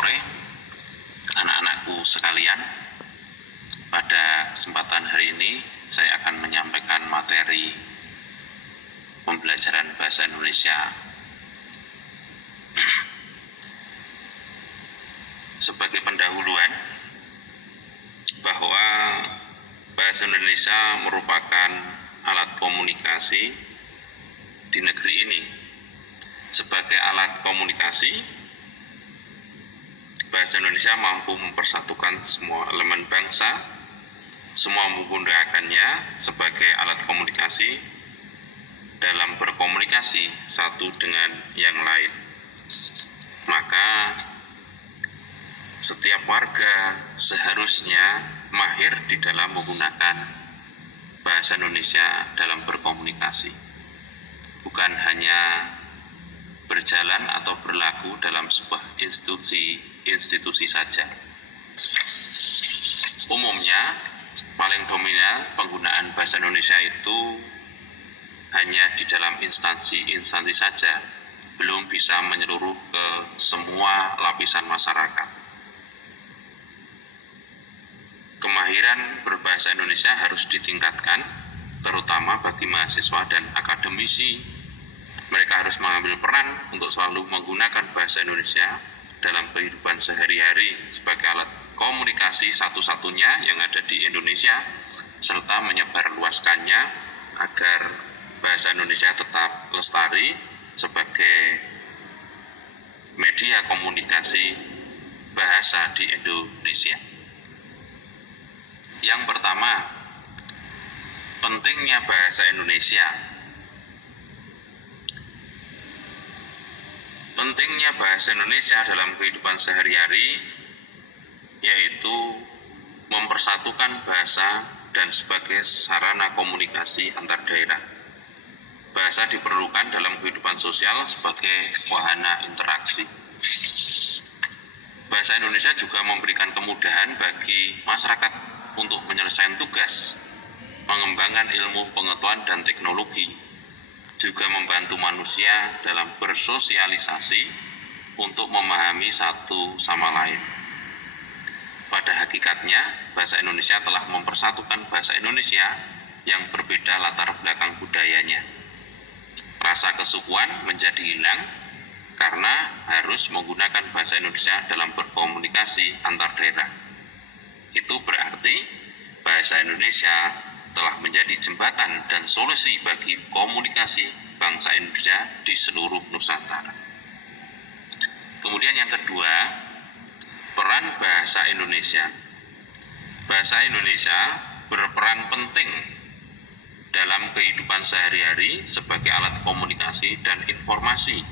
sore anak-anakku sekalian. Pada kesempatan hari ini saya akan menyampaikan materi pembelajaran bahasa Indonesia. Sebagai pendahuluan bahwa bahasa Indonesia merupakan alat komunikasi di negeri ini. Sebagai alat komunikasi, bahasa Indonesia mampu mempersatukan semua elemen bangsa, semua menggunakannya sebagai alat komunikasi dalam berkomunikasi satu dengan yang lain. Maka setiap warga seharusnya mahir di dalam menggunakan bahasa Indonesia dalam berkomunikasi. Bukan hanya berjalan atau berlaku dalam sebuah institusi saja. Umumnya, paling dominan penggunaan bahasa Indonesia itu hanya di dalam instansi saja, belum bisa menyeluruh ke semua lapisan masyarakat. Kemahiran berbahasa Indonesia harus ditingkatkan, terutama bagi mahasiswa dan akademisi. Mereka harus mengambil peran untuk selalu menggunakan bahasa Indonesia dalam kehidupan sehari-hari sebagai alat komunikasi satu-satunya yang ada di Indonesia, serta menyebarluaskannya agar bahasa Indonesia tetap lestari sebagai media komunikasi bahasa di Indonesia. Yang pertama, pentingnya bahasa Indonesia. Pentingnya bahasa Indonesia dalam kehidupan sehari-hari yaitu mempersatukan bahasa dan sebagai sarana komunikasi antar daerah. Bahasa diperlukan dalam kehidupan sosial sebagai wahana interaksi. Bahasa Indonesia juga memberikan kemudahan bagi masyarakat untuk menyelesaikan tugas, pengembangan ilmu pengetahuan dan teknologi, juga membantu manusia dalam bersosialisasi untuk memahami satu sama lain. Pada hakikatnya, bahasa Indonesia telah mempersatukan bahasa Indonesia yang berbeda latar belakang budayanya. Rasa kesukuan menjadi hilang karena harus menggunakan bahasa Indonesia dalam berkomunikasi antar daerah. Itu berarti bahasa Indonesia telah menjadi jembatan dan solusi bagi komunikasi bangsa Indonesia di seluruh Nusantara. Kemudian yang kedua, peran bahasa Indonesia. Bahasa Indonesia berperan penting dalam kehidupan sehari-hari sebagai alat komunikasi dan informasi.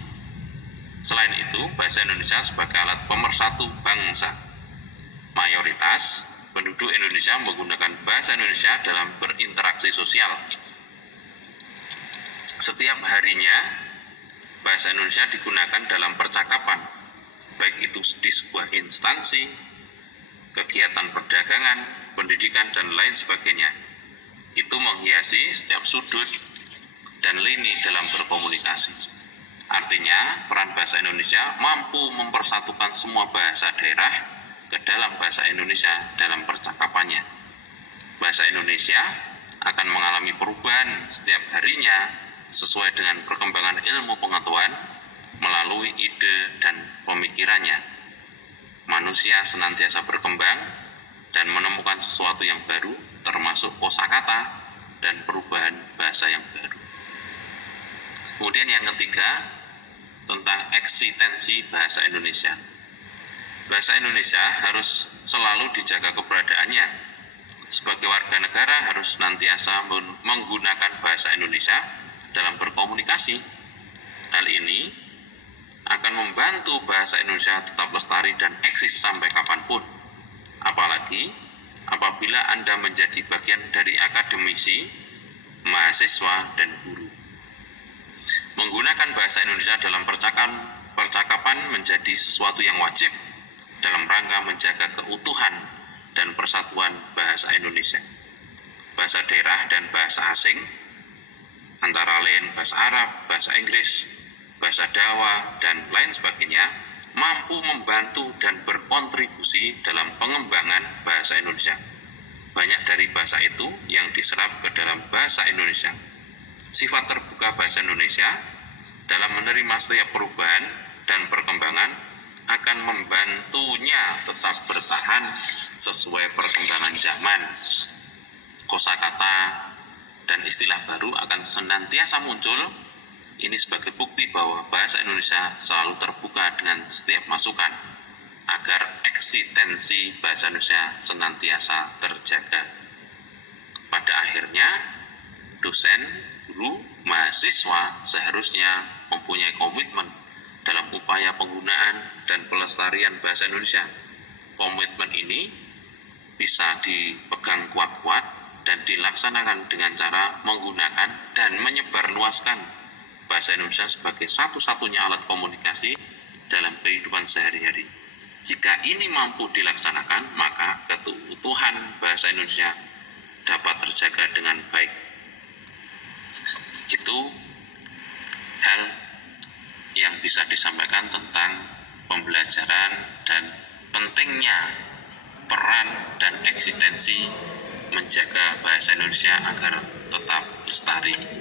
Selain itu, bahasa Indonesia sebagai alat pemersatu bangsa. Mayoritas penduduk Indonesia menggunakan bahasa Indonesia dalam berinteraksi sosial. Setiap harinya, bahasa Indonesia digunakan dalam percakapan, baik itu di sebuah instansi, kegiatan perdagangan, pendidikan, dan lain sebagainya. Itu menghiasi setiap sudut dan lini dalam berkomunikasi. Artinya, peran bahasa Indonesia mampu mempersatukan semua bahasa daerah ke dalam bahasa Indonesia dalam percakapannya. Bahasa Indonesia akan mengalami perubahan setiap harinya sesuai dengan perkembangan ilmu pengetahuan melalui ide dan pemikirannya. Manusia senantiasa berkembang dan menemukan sesuatu yang baru, termasuk kosakata dan perubahan bahasa yang baru. Kemudian yang ketiga, tentang eksistensi bahasa Indonesia. Bahasa Indonesia harus selalu dijaga keberadaannya. Sebagai warga negara harus senantiasa menggunakan bahasa Indonesia dalam berkomunikasi. Hal ini akan membantu bahasa Indonesia tetap lestari dan eksis sampai kapanpun. Apalagi apabila Anda menjadi bagian dari akademisi, mahasiswa, dan guru. Menggunakan bahasa Indonesia dalam percakapan menjadi sesuatu yang wajib dalam rangka menjaga keutuhan dan persatuan bahasa Indonesia. Bahasa daerah dan bahasa asing, antara lain bahasa Arab, bahasa Inggris, bahasa Dawa, dan lain sebagainya, mampu membantu dan berkontribusi dalam pengembangan bahasa Indonesia. Banyak dari bahasa itu yang diserap ke dalam bahasa Indonesia. Sifat terbuka bahasa Indonesia dalam menerima setiap perubahan dan perkembangan akan membantunya tetap bertahan sesuai perkembangan zaman. Kosakata dan istilah baru akan senantiasa muncul. Ini sebagai bukti bahwa bahasa Indonesia selalu terbuka dengan setiap masukan agar eksistensi bahasa Indonesia senantiasa terjaga. Pada akhirnya, dosen, guru, mahasiswa seharusnya mempunyai komitmen dalam upaya penggunaan dan pelestarian bahasa Indonesia. Komitmen ini bisa dipegang kuat-kuat dan dilaksanakan dengan cara menggunakan dan menyebarluaskan bahasa Indonesia sebagai satu-satunya alat komunikasi dalam kehidupan sehari-hari. Jika ini mampu dilaksanakan, maka keutuhan bahasa Indonesia dapat terjaga dengan baik. Itu hal yang bisa disampaikan tentang pembelajaran dan pentingnya peran dan eksistensi menjaga bahasa Indonesia agar tetap lestari.